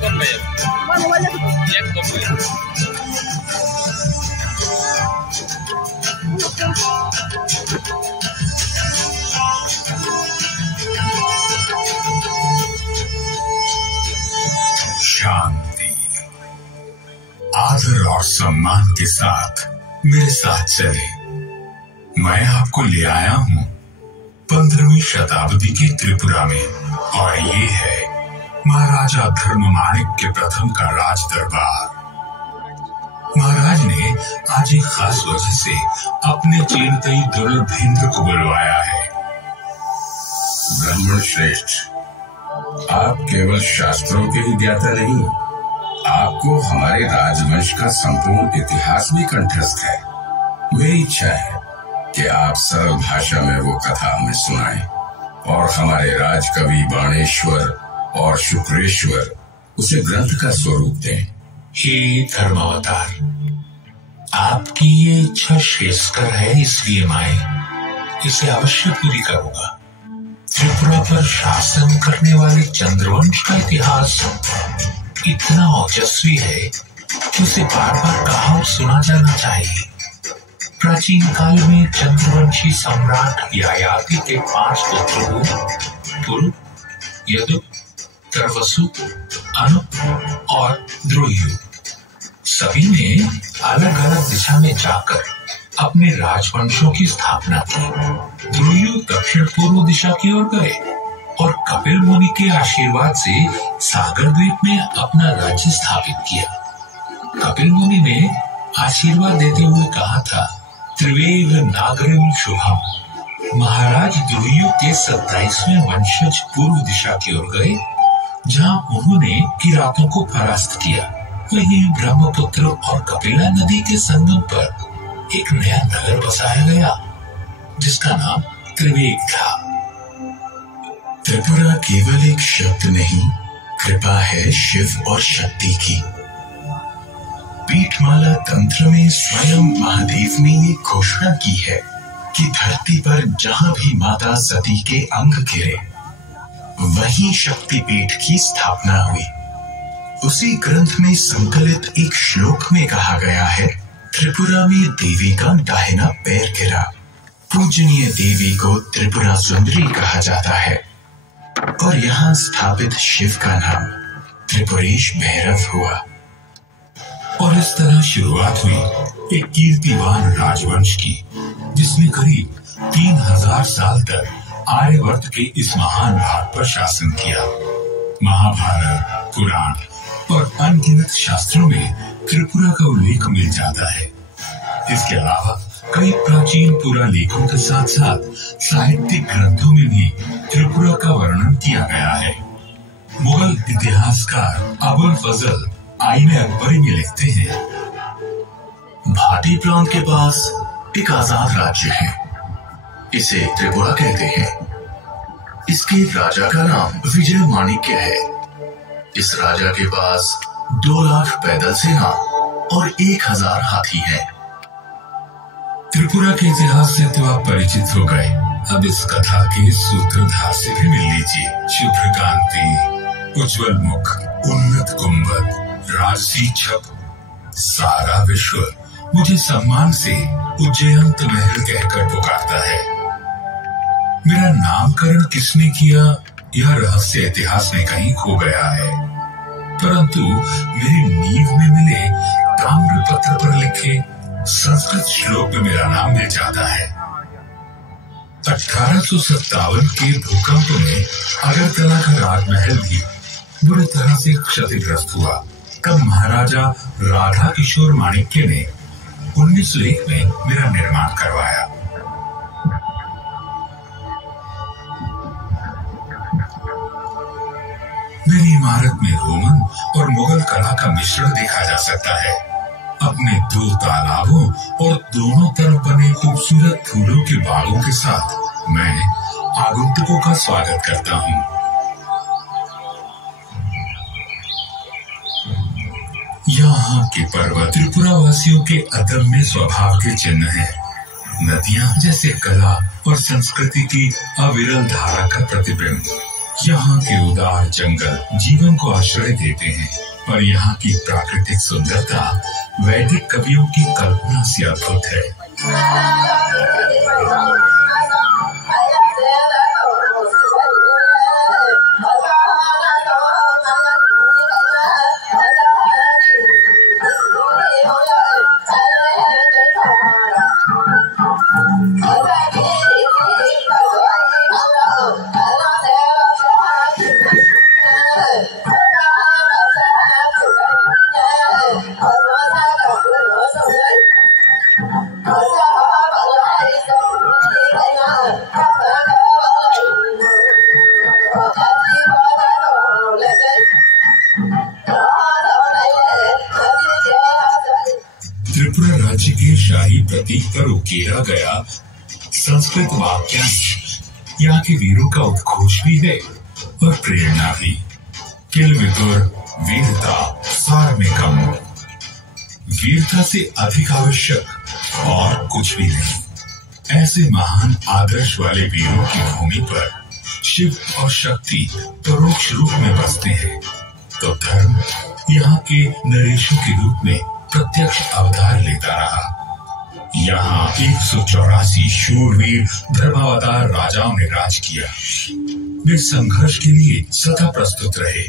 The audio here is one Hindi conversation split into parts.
Ekdom ba yun? Ekdom ba yun? शांति, आदर और सम्मान के साथ मेरे साथ चले। मैं आपको ले आया हूँ 15वीं शताब्दी के त्रिपुरा में, और ये है महाराजा धर्ममाणिक्य प्रथम का राज दरबार। महाराज ने आज एक खास वजह से अपने चेनतई दुर्लभेंद्र को बुलवाया है। ब्राह्मण श्रेष्ठ, आप केवल शास्त्रों के ही ज्ञाता नहीं, आपको हमारे राजवंश का संपूर्ण इतिहास भी कंठस्थ है। मेरी इच्छा है कि आप सरल भाषा में वो कथा हमें सुनाएं और हमारे राजकवि बाणेश्वर और शुक्रेश्वर उसे ग्रंथ का स्वरूप दें। हे धर्मावतार, आपकी ये इच्छा श्रेयस्कर है, इसलिए मैं इसे अवश्य पूरी करूंगा। त्रिपुरा पर शासन करने वाले चंद्रवंश का इतिहास इतना ओजस्वी है कि उसे बार बार कहा और सुना जाना चाहिए। प्राचीन काल में चंद्रवंशी सम्राट ययाति के 5 पुत्र हुए, पुरु, यदु, तरवसु, अनु और द्रोयु। सभी ने अलग अलग दिशा में जाकर अपने राजवंशों की स्थापना की। द्रोयु दक्षिण पूर्व दिशा की ओर गए और कपिल मुनि के आशीर्वाद से सागर द्वीप में अपना राज्य स्थापित किया। कपिल मुनि ने आशीर्वाद देते हुए कहा था, त्रिवेव नागरिम शुभम। महाराज द्रोयु के 27वें वंशज पूर्व दिशा की ओर गए, जहां उन्होंने किरातों को परास्त किया। वहीं ब्रह्मपुत्र और कपिला नदी के संगम पर एक नया नगर बसाया गया, जिसका नाम त्रिवेग था। त्रिपुरा केवल एक शब्द नहीं, कृपा है शिव और शक्ति की। पीठमाला तंत्र में स्वयं महादेव ने ये घोषणा की है कि धरती पर जहां भी माता सती के अंग गिरे, वहीं शक्तिपीठ की स्थापना हुई। उसी ग्रंथ में संकलित एक श्लोक में कहा गया है, त्रिपुरा में देवी का दाहिना पैर गिरा। पूजनीय देवी को त्रिपुरा सुंदरी कहा जाता है और यहाँ स्थापित शिव का नाम त्रिपुरेश भैरव हुआ। और इस तरह शुरुआत हुई एक कीर्तिवान राजवंश की, जिसने करीब 3000 साल तक आर्यवर्त के इस महान भाग पर शासन किया। महाभारत, पुराण और अनगिनत शास्त्रों में त्रिपुरा का उल्लेख मिल जाता है। इसके अलावा कई प्राचीन पुरालेखों के साथ साथ साहित्यिक ग्रंथों में भी त्रिपुरा का वर्णन किया गया है। मुगल इतिहासकार अबुल फजल आईने अकबरी में लिखते हैं, भाटी प्रांत के पास एक आजाद राज्य है, इसे त्रिपुरा कहते हैं। इसके राजा का नाम विजय माणिक्य है। इस राजा के पास 2 लाख पैदल सेना और 1000 हाथी हैं। त्रिपुरा के इतिहास से तो आप परिचित हो गए, अब इस कथा के सूत्रधार से भी मिल लीजिए। शुभ्र कांति, उज्जवल मुख, उन्नत गुंबद, राजसी छप, सारा विश्व मुझे सम्मान से उज्जयंत महल कहकर पुकारता है। मेरा नामकरण किसने किया, यह रहस्य इतिहास में कहीं खो गया है, परंतु मेरी नींव में मिले ताम्र पत्र पर लिखे संस्कृत श्लोक में मेरा नाम मिल जाता है। 1857 के भूकंप में अगरतला का राजमहल भी बुरी तरह से क्षतिग्रस्त हुआ। तब महाराजा राधा किशोर माणिक्य ने 1901 में मेरा निर्माण करवाया। मेरी इमारत में रोमन और मुगल कला का मिश्रण देखा जा सकता है। अपने 2 तालाबों और दोनों तरफ बने खूबसूरत फूलों के बागों के साथ मैं आगंतुकों का स्वागत करता हूँ। यहाँ के पर्वत त्रिपुरा वासियों के अदम्य स्वभाव के चिन्ह हैं। नदियाँ जैसे कला और संस्कृति की अविरल धारा का प्रतिबिंब। यहाँ के उदार जंगल जीवन को आश्रय देते हैं और यहाँ की प्राकृतिक सुंदरता वैदिक कवियों की कल्पना से अद्भुत है। त्रिपुरा राज्य के शाही प्रतीक पर उकेरा गया संस्कृत वाक्यांश यहाँ के वीरों का उद्घोष भी है और प्रेरणा भी। किल विदुर वीरता सार में कम, वीरता से अधिक आवश्यक और कुछ भी नहीं। ऐसे महान आदर्श वाले वीरों की भूमि पर शिव और शक्ति परोक्ष रूप में बसते हैं, तो धर्म यहाँ के नरेशों के रूप में प्रत्यक्ष अवतार लेता रहा। यहाँ 184 शूरवीर धर्मावतार राजाओं ने राज किया। वे संघर्ष के लिए सदा प्रस्तुत रहे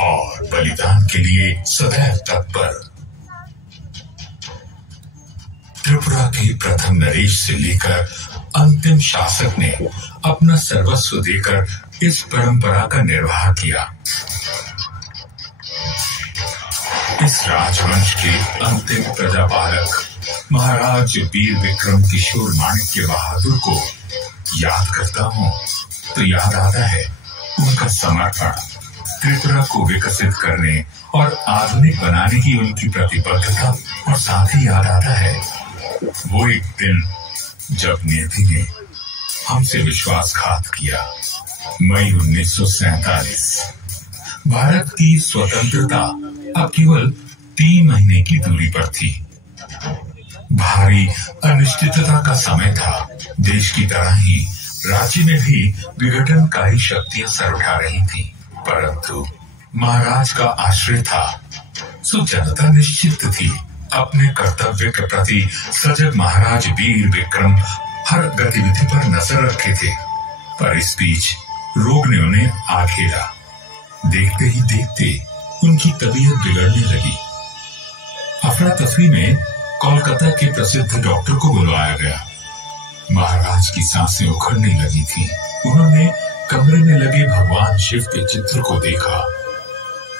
और बलिदान के लिए सदैव तत्पर। त्रिपुरा के प्रथम नरेश से लेकर अंतिम शासक ने अपना सर्वस्व देकर इस परंपरा का निर्वाह किया। इस राजवंश के अंतिम प्रजापालक महाराज वीर विक्रम किशोर माणिक्य बहादुर को याद करता हूँ तो याद आता है उनका समर्पण, त्रिपुरा को विकसित करने और आधुनिक बनाने की उनकी प्रतिबद्धता, और साथ ही याद आता है वो एक दिन जब नियति ने हमसे विश्वासघात किया। मई 1947। भारत की स्वतंत्रता अब केवल 3 महीने की दूरी पर थी। भारी अनिश्चितता का समय था। देश की तरह ही राज्य में भी विघटनकारी शक्तियां सर उठा रही थी, परंतु महाराज का आश्रय था, सो जनता निश्चित थी। अपने कर्तव्य के प्रति सजग महाराज वीर विक्रम हर गतिविधि पर नजर रखे थे, पर इस बीच रोग ने उन्हें आ घेरा। देखते ही देखते उनकी तबीयत बिगड़ने लगी। अफरा तफरी में कोलकाता के प्रसिद्ध डॉक्टर को बुलवाया गया। महाराज की सांसें उखड़ने लगी थी। उन्होंने कमरे में लगे भगवान शिव के चित्र को देखा।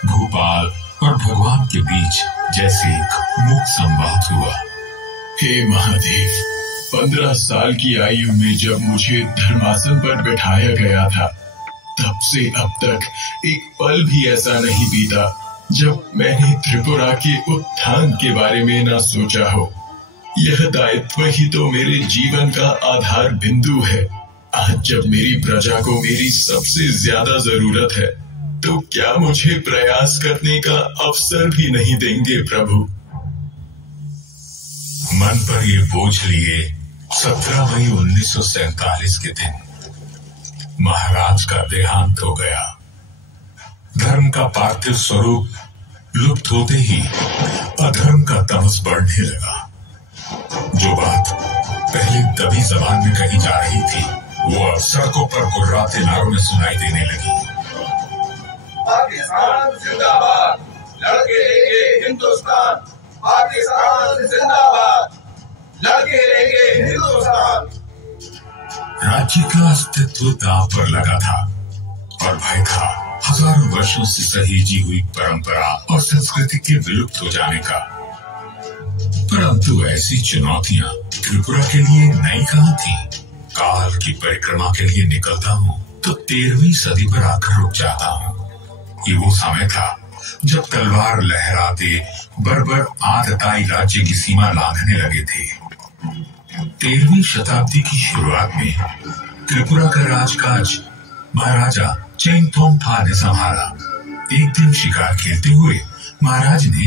भूपाल और भगवान के बीच जैसे एक मुख संवाद हुआ। हे महादेव, 15 साल की आयु में जब मुझे धर्मासन पर बैठाया गया था, तब से अब तक एक पल भी ऐसा नहीं बीता जब मैंने त्रिपुरा के उत्थान के बारे में न सोचा हो। यह दायित्व ही तो मेरे जीवन का आधार बिंदु है। आज जब मेरी प्रजा को मेरी सबसे ज्यादा जरूरत है, तो क्या मुझे प्रयास करने का अवसर भी नहीं देंगे प्रभु? मन पर ये बोझ लिए 17 मई 1947 के दिन महाराज का देहांत हो गया। धर्म का पार्थिव स्वरूप लुप्त होते ही अधर्म का तमस बढ़ने लगा। जो बात पहले दबी जबान में कही जा रही थी, वो अब सड़कों पर गुर्राते नारों में सुनाई देने लगी। पाकिस्तान जिंदाबाद, लड़के लेंगे हिंदुस्तान। पाकिस्तान जिंदाबाद, लड़के लेंगे हिंदुस्तान। राज्य का अस्तित्व दांव पर लगा था और भय था हजारों वर्षों से सहेजी हुई परंपरा और संस्कृति के विलुप्त हो जाने का। परंतु ऐसी चुनौतियां त्रिपुरा के लिए नई कहां थी। काल की परिक्रमा के लिए निकलता हूँ तो 13वीं सदी पर आकर रुक जाता हूँ। ये वो समय था जब तलवार लहराते बर्बर आतताई राज्य की सीमा लांघने लगे थे। 13वीं शताब्दी की शुरुआत में त्रिपुरा का राजकाज महाराजा चेंगथोंगफा ने संभाला। एक दिन शिकार खेलते हुए महाराज ने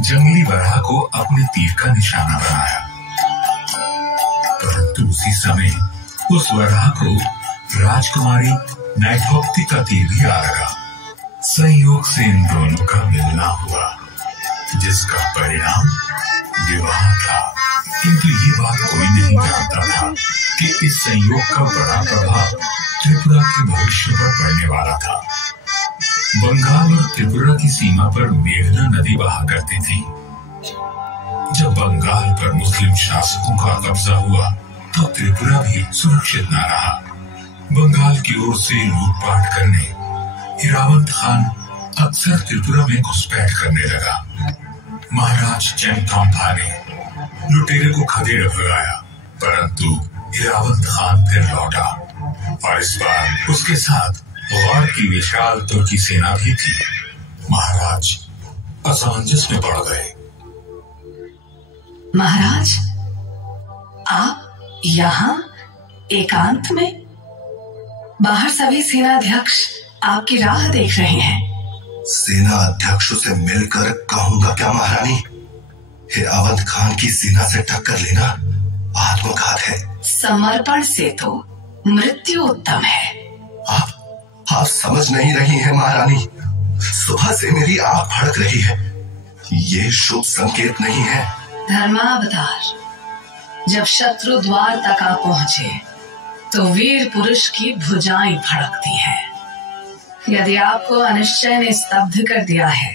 जंगली बराह को अपने तीर का निशाना बनाया, परंतु उसी समय उस बराह को राजकुमारी नैथोक्ति का तीर भी आ लगा। संयोग से इन दोनों का मिलना हुआ, जिसका परिणाम विवाह था। किंतु ये बात कोई नहीं जानता था कि इस संयोग का बड़ा प्रभाव त्रिपुरा के भविष्य पर पड़ने वाला था। बंगाल और त्रिपुरा की सीमा पर मेघना नदी बहा करती थी। जब बंगाल पर मुस्लिम शासकों का कब्जा हुआ तो त्रिपुरा भी सुरक्षित न रहा। बंगाल की ओर से लूटपाट करने इरावंत खान अक्सर त्रिपुरा में घुसपैठ करने लगा। महाराज चेंगथोंगफा ने लुटेरे को खदेड़ भगाया, परंतु इरावंत खान फिर लौटा और इस बार उसके साथ गौर की विशाल तुर्की सेना भी थी। महाराज असमंजस में पड़ गए। महाराज, आप यहाँ एकांत में? बाहर सभी सेनाध्यक्ष आपकी राह देख रहे हैं। सेना अध्यक्षों से मिलकर कहूंगा क्या महारानी? इरावंत खान की सेना से टक्कर लेना आत्मघात है। समर्पण से तो मृत्यु उत्तम है। आप समझ नहीं रही हैं महारानी। सुबह से मेरी आंख फड़क रही है। ये शुभ संकेत नहीं है। धर्मावतार, जब शत्रु द्वार तक आ पहुंचे तो वीर पुरुष की भुजाएं फड़कती हैं। यदि आपको अनिश्चय ने स्तब्ध कर दिया है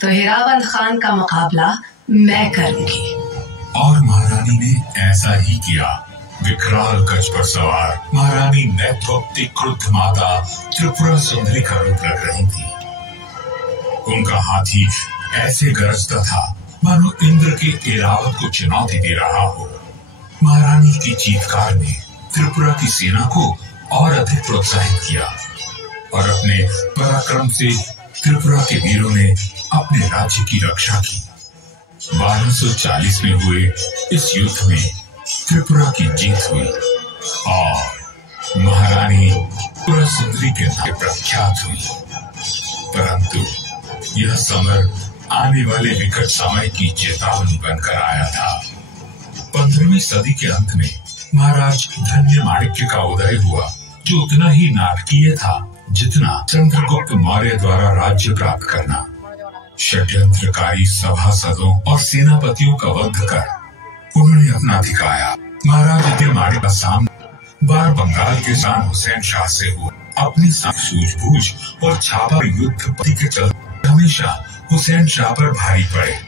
तो इरावंत खान का मुकाबला मैं करूंगी। और महारानी ने ऐसा ही किया। विकराल गज पर सवार महारानी नैथोक्ति क्रुद्ध माता त्रिपुरा सुंदरी का रूप लग रही थी। उनका हाथी ऐसे गरजता था मानो इंद्र के ऐरावत को चुनौती दे रहा हो। महारानी की चीत्कार ने त्रिपुरा की सेना को और अधिक प्रोत्साहित किया और अपने पराक्रम से त्रिपुरा के वीरों ने अपने राज्य की रक्षा की। 1240 में हुए इस युद्ध में त्रिपुरा की जीत हुई और महारानी त्रिपुरा सुंदरी के नाम प्रख्यात हुई। परंतु यह समर आने वाले विकट समय की चेतावनी बनकर आया था। 15वीं सदी के अंत में महाराज धन्यमाणिक्य का उदय हुआ, जो उतना ही नाटकीय था जितना चंद्रगुप्त मौर्य द्वारा राज्य प्राप्त करना। षड्यंत्रकारी सभासदों और सेनापतियों का वध कर उन्होंने अपना दिखाया। महाराज धन्यमाणिक्य का सामना बार बंगाल के शान हुसैन शाह से हुआ। अपनी सूझबूझ और छापा युद्ध के चलते हमेशा हुसैन शाह पर भारी पड़े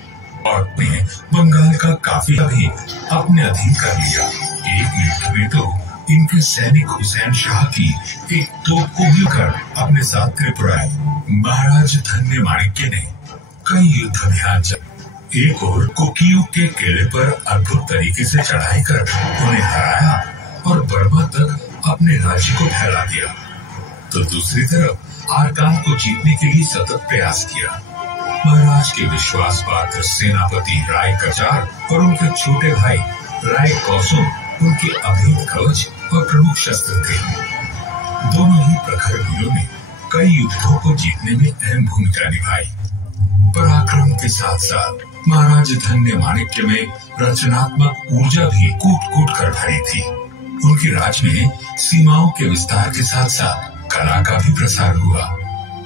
और उन्हें बंगाल का काफिला भी अपने अधीन कर लिया। एक युद्ध में तो इनके सैनिक हुसैन शाह की एक तोप को मिलकर अपने साथ त्रिपुरा आए। महाराज धन्यमाणिक्य ने कई युद्ध अभियान चलाए। एक और कोकियो के किले पर अद्भुत तरीके से चढ़ाई कर उन्हें हराया और बर्मा तक अपने राज्य को फैला दिया, तो दूसरी तरफ आरकान को जीतने के लिए सतत प्रयास किया। महाराज के विश्वास पात्र सेनापति राय कचार और उनके छोटे भाई राय कौसुम उनके अभेद कवच और प्रमुख शस्त्र थे। दोनों ही प्रखर वीरों ने कई युद्धों को जीतने में अहम भूमिका निभाई। पराक्रम के साथ साथ महाराज धन्यमाणिक्य में रचनात्मक ऊर्जा भी कूट कूट कर भरी थी। उनके राज में सीमाओं के विस्तार के साथ साथ कला का भी प्रसार हुआ।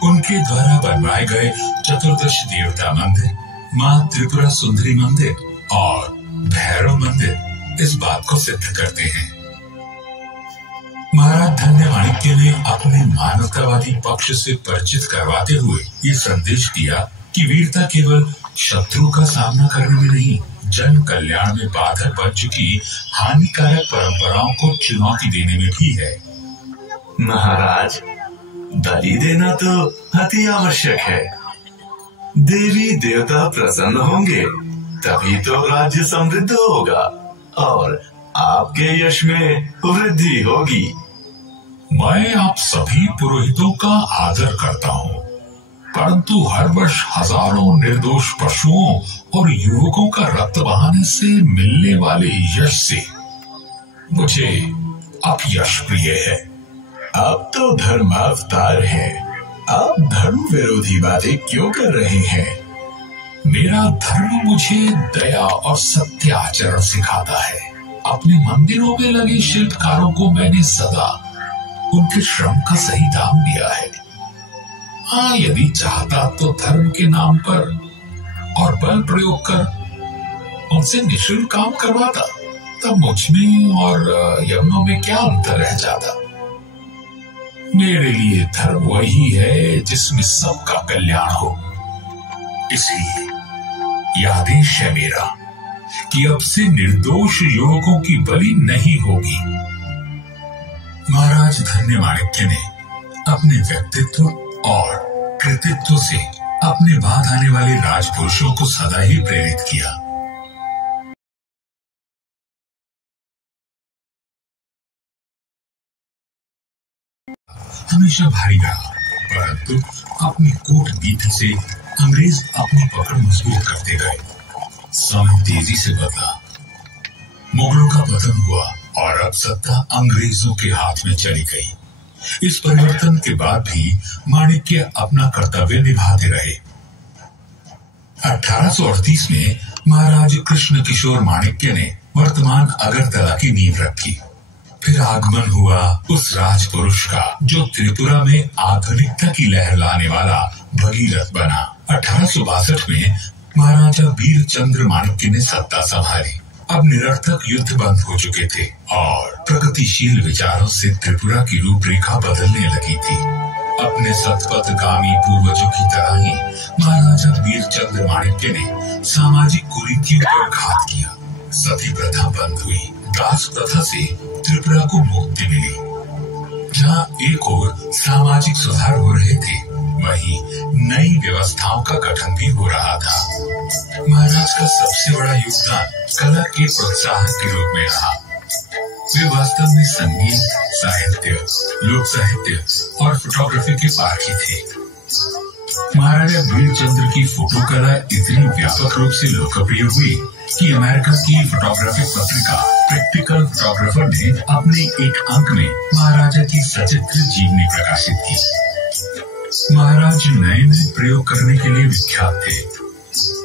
उनके द्वारा बनवाए गए चतुर्दश देवता मंदिर, माँ त्रिपुरा सुंदरी मंदिर और भैरव मंदिर इस बात को सिद्ध करते हैं। महाराज धन्यमाणिक्य ने अपने मानवतावादी पक्ष से परिचित करवाते हुए ये संदेश दिया कि वीरता केवल शत्रु का सामना करने में नहीं, जन कल्याण में बाधक बन चुकी हानिकारक परंपराओं को चुनौती देने में भी है। महाराज, बलि देना तो अति आवश्यक है। देवी देवता प्रसन्न होंगे तभी तो राज्य समृद्ध होगा और आपके यश में वृद्धि होगी। मैं आप सभी पुरोहितों का आदर करता हूँ, परंतु हर वर्ष हजारों निर्दोष पशुओं और युवकों का रक्त बहाने से मिलने वाले यश से मुझे अपयश प्रिय है। आप तो धर्मावतार हैं, आप धर्म विरोधी बातें क्यों कर रहे हैं? मेरा धर्म मुझे दया और सत्य आचरण सिखाता है। अपने मंदिरों में लगे शिल्पकारों को मैंने सदा उनके श्रम का सही दाम दिया है। हाँ, यदि चाहता तो धर्म के नाम पर और बल प्रयोग कर उनसे निःशुल्क काम करवाता, तब मुझ में और यवनों में क्या अंतर रह जाता। मेरे लिए धर्म वही है जिसमें सबका कल्याण हो। इसलिए यह आदेश है मेरा कि अब से निर्दोष युवकों की बलि नहीं होगी। महाराज धन्य माणिक्य ने अपने व्यक्तित्व और कृतित्व से अपने बाद आने वाले राजपुरुषों को सदा ही प्रेरित किया। हमेशा भारी रहा, परंतु अपनी कूटनीति से अंग्रेज अपनी पकड़ मजबूत करते गए। समय तेजी से बदला, मुगलों का पतन हुआ और अब सत्ता अंग्रेजों के हाथ में चली गई। इस परिवर्तन के बाद भी माणिक्य अपना कर्तव्य निभाते रहे। 1838 में महाराज कृष्ण किशोर माणिक्य ने वर्तमान अगरतला की नींव रखी। फिर आगमन हुआ उस राजपुरुष का जो त्रिपुरा में आधुनिकता की लहर लाने वाला भगीरथ बना। 1862 में महाराजा वीरचंद्र माणिक्य ने सत्ता संभाली। अब निरर्थक युद्ध बंद हो चुके थे और प्रगतिशील विचारों से त्रिपुरा की रूपरेखा बदलने लगी थी। अपने सतपथगामी पूर्वजों की तरह ही महाराजा वीरचंद्र माणिक्य ने सामाजिक कुरीतियों पर घात किया। सती प्रथा बंद हुई, दास प्रथा से त्रिपुरा को मुक्ति मिली। जहाँ एक ओर सामाजिक सुधार हो रहे थे, वहीं नई व्यवस्थाओं का गठन भी हो रहा था। महाराज का सबसे बड़ा योगदान कला के प्रोत्साहन के रूप में रहा। वे वास्तव में संगीत, साहित्य, लोक साहित्य और फोटोग्राफी के पारखी थे। महाराजा वीरचंद्र की फोटो कला इतनी व्यापक रूप से लोकप्रिय हुई कि अमेरिका की फोटोग्राफिक पत्रिका प्रैक्टिकल फोटोग्राफर ने अपने एक अंक में महाराजा की सचित्र जीवनी प्रकाशित की। महाराज नए नए प्रयोग करने के लिए विख्यात थे।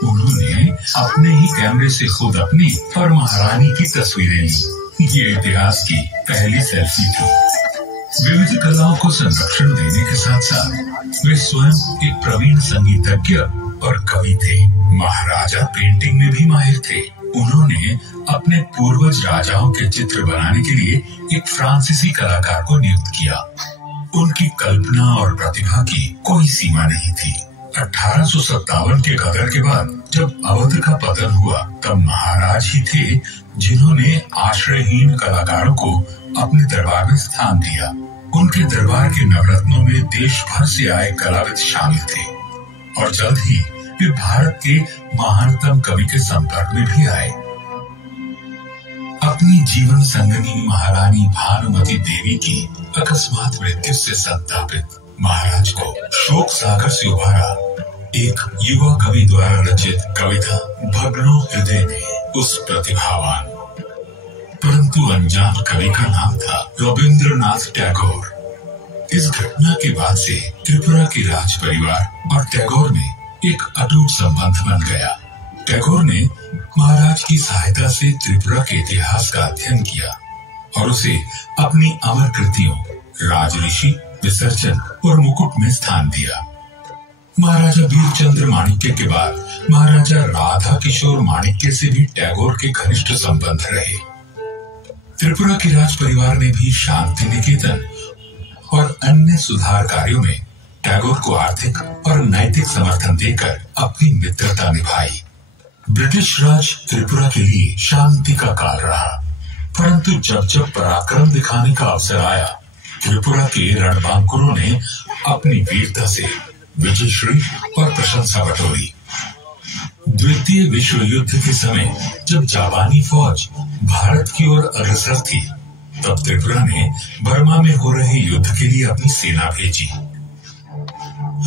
उन्होंने अपने ही कैमरे से खुद अपनी और महारानी की तस्वीरें ली। ये इतिहास की पहली सेल्फी थी। विविध कलाओं को संरक्षण देने के साथ साथ वे स्वयं एक प्रवीण संगीतज्ञ और कवि थे। महाराजा पेंटिंग में भी माहिर थे। उन्होंने अपने पूर्वज राजाओं के चित्र बनाने के लिए एक फ्रांसीसी कलाकार को नियुक्त किया। उनकी कल्पना और प्रतिभा की कोई सीमा नहीं थी। 1857 के गदर के बाद जब अवध का पतन हुआ, तब महाराज ही थे जिन्होंने आश्रयहीन कलाकारों को अपने दरबार में स्थान दिया। उनके दरबार के नवरत्नों में देश भर से आए कलाविद शामिल थे और जल्द ही वे भारत के महानतम कवि के संपर्क में भी आए। अपनी जीवन संगनी महारानी भानुमती देवी की अकस्मात मृत्यु से संतापित महाराज को शोक सागर से उभारा एक युवा कवि द्वारा रचित कविता भग्नो हृदय ने। उस प्रतिभावान परंतु अनजान कवि का नाम था रविंद्रनाथ टैगोर। इस घटना के बाद से त्रिपुरा के राज परिवार और टैगोर में एक अटूट संबंध बन गया। टैगोर ने महाराज की सहायता से त्रिपुरा के इतिहास का अध्ययन किया और उसे अपनी अमर कृतियों राजऋषि, विसर्जन और मुकुट में स्थान दिया। महाराजा वीरचंद्र माणिक्य के बाद महाराजा राधा किशोर माणिक्य से भी टैगोर के घनिष्ठ संबंध रहे। त्रिपुरा के राज परिवार ने भी शांति निकेतन और अन्य सुधार कार्यों में टैगोर को आर्थिक और नैतिक समर्थन देकर अपनी मित्रता निभाई। ब्रिटिश राज त्रिपुरा के लिए शांति का काल रहा, परंतु जब जब पराक्रम दिखाने का अवसर आया, त्रिपुरा के रणबांकुरों ने अपनी वीरता से विजयश्री और प्रशंसा बटोरी। द्वितीय विश्व युद्ध के समय जब जापानी फौज भारत की ओर अग्रसर थी, तब त्रिपुरा ने बर्मा में हो रहे युद्ध के लिए अपनी सेना भेजी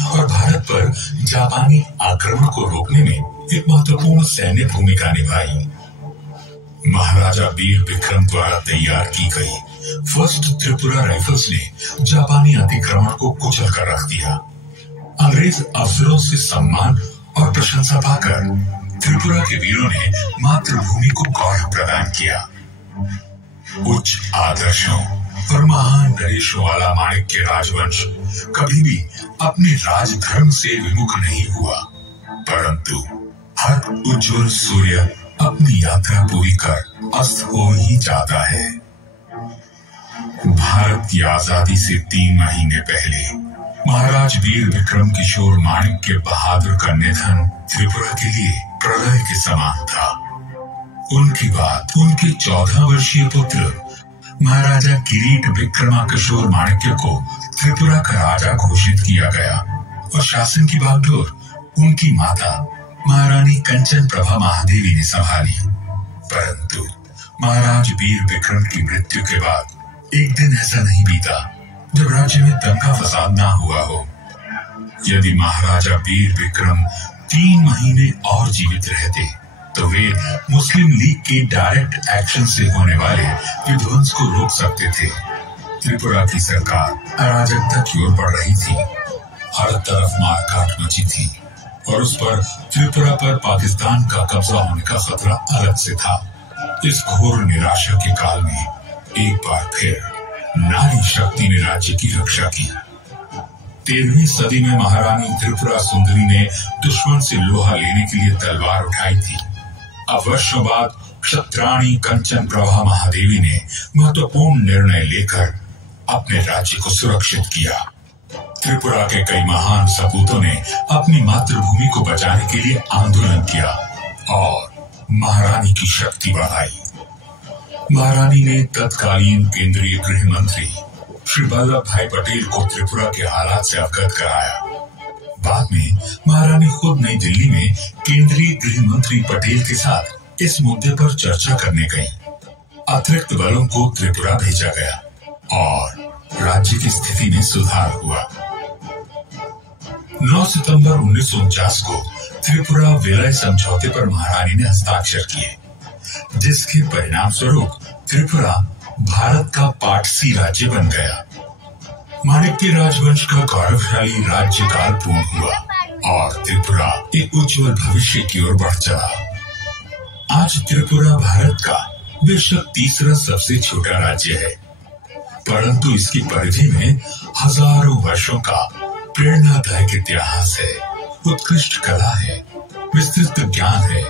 और भारत पर जापानी आक्रमण को रोकने में एक महत्वपूर्ण सैन्य भूमिका निभाई। महाराजा वीर विक्रम द्वारा तैयार की गई फर्स्ट त्रिपुरा राइफल्स ने जापानी अतिक्रमण को कुचल कर रख दिया। अंग्रेज अफसरों से सम्मान और प्रशंसा पाकर त्रिपुरा के वीरों ने मातृभूमि को गौरव प्रदान किया। उच्च आदर्शों और महान नरेशों वाला माणिक्य राजवंश कभी भी अपने राजधर्म से विमुख नहीं हुआ, परंतु हर उज्जवल सूर्य अपनी यात्रा पूरी कर अस्त हो ही जाता है। भारत की आजादी से 3 महीने पहले महाराज वीर विक्रम किशोर माणिक्य बहादुर का निधन त्रिपुरा के लिए प्रलय के समान था। उनके बाद उनके 14 वर्षीय पुत्र महाराजा किरीट विक्रमा किशोर माणिक्य को त्रिपुरा का राजा घोषित किया गया और शासन की बागडोर उनकी माता महारानी कंचन प्रभा महादेवी ने संभाली। परंतु महाराज वीर विक्रम की मृत्यु के बाद एक दिन ऐसा नहीं बीता जब राज्य में दंगा फसाद ना हुआ हो। यदि महाराजा वीर विक्रम 3 महीने और जीवित रहते तो वे मुस्लिम लीग के डायरेक्ट एक्शन से होने वाले विध्वंस को रोक सकते थे। त्रिपुरा की सरकार अराजकता की ओर बढ़ रही थी, हर तरफ मारकाट मची थी और उस पर त्रिपुरा पर पाकिस्तान का कब्जा होने का खतरा अलग से था। इस घोर निराशा के काल में एक बार फिर नारी शक्ति ने राज्य की रक्षा की। 13वीं सदी में महारानी त्रिपुरा सुंदरी ने दुश्मन से लोहा लेने के लिए तलवार उठाई थी। अब वर्षों बाद क्षत्राणी कंचन प्रभा महादेवी ने महत्वपूर्ण निर्णय लेकर अपने राज्य को सुरक्षित किया। त्रिपुरा के कई महान सपूतों ने अपनी मातृभूमि को बचाने के लिए आंदोलन किया और महारानी की शक्ति बढ़ाई। महारानी ने तत्कालीन केंद्रीय गृह मंत्री श्री वल्लभ भाई पटेल को त्रिपुरा के हालात से अवगत कराया। बाद में महारानी खुद नई दिल्ली में केंद्रीय गृह मंत्री पटेल के साथ इस मुद्दे पर चर्चा करने गई। अतिरिक्त बलों को त्रिपुरा भेजा गया और राज्य की स्थिति में सुधार हुआ। 9 सितंबर 1949 को त्रिपुरा विलय समझौते पर महारानी ने हस्ताक्षर किए, जिसके परिणाम स्वरूप त्रिपुरा भारत का पाटसी राज्य बन गया। माणिक्य राजवंश का गौरवशाली राज्यकाल पूर्ण हुआ और त्रिपुरा एक उज्जवल भविष्य की ओर बढ़ चला। आज त्रिपुरा भारत का बेशक तीसरा सबसे छोटा राज्य है, परंतु इसकी परिधि में हजारों वर्षों का प्रेरणादायक इतिहास है, उत्कृष्ट कला है, विस्तृत ज्ञान है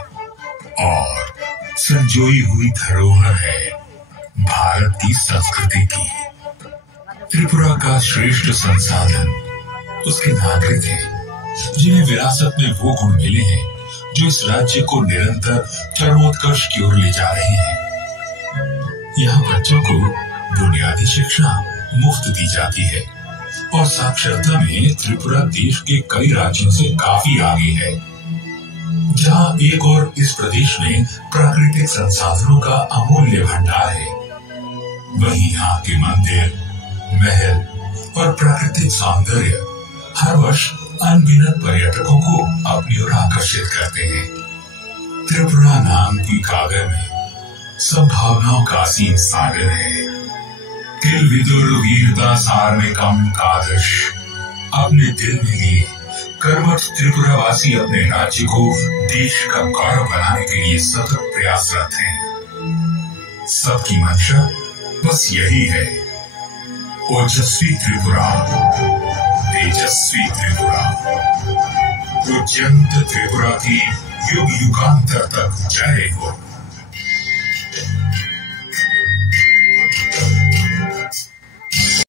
और संजोई हुई धरोहर है भारत की संस्कृति की। त्रिपुरा का श्रेष्ठ संसाधन उसके नागरिक हैं, जिन्हें विरासत में वो गुण मिले हैं जो इस राज्य को निरंतर चरमोत्कर्ष की ओर ले जा रहे हैं। यहाँ बच्चों को बुनियादी शिक्षा मुफ्त दी जाती है और साक्षरता में त्रिपुरा देश के कई राज्यों से काफी आगे है। जहाँ एक और इस प्रदेश में प्राकृतिक संसाधनों का अमूल्य भंडार है, वहीं यहाँ के मंदिर, महल और प्राकृतिक सौंदर्य हर वर्ष अनगिनत पर्यटकों को अपनी ओर आकर्षित करते हैं। त्रिपुरा नाम की कागर में संभावनाओं का असीम सागर है। किल विदुर वीरता सार में कम कादश अपने दिल में लिए कर्मठ त्रिपुरावासी अपने राज्य को देश का गौरव बनाने के लिए सतत प्रयासरत हैं। सबकी मंशा बस यही है, ओजस्वी त्रिपुरा, तेजस्वी त्रिपुरा, पूज्यंत त्रिपुरा की युग युगांतर तक जय हो।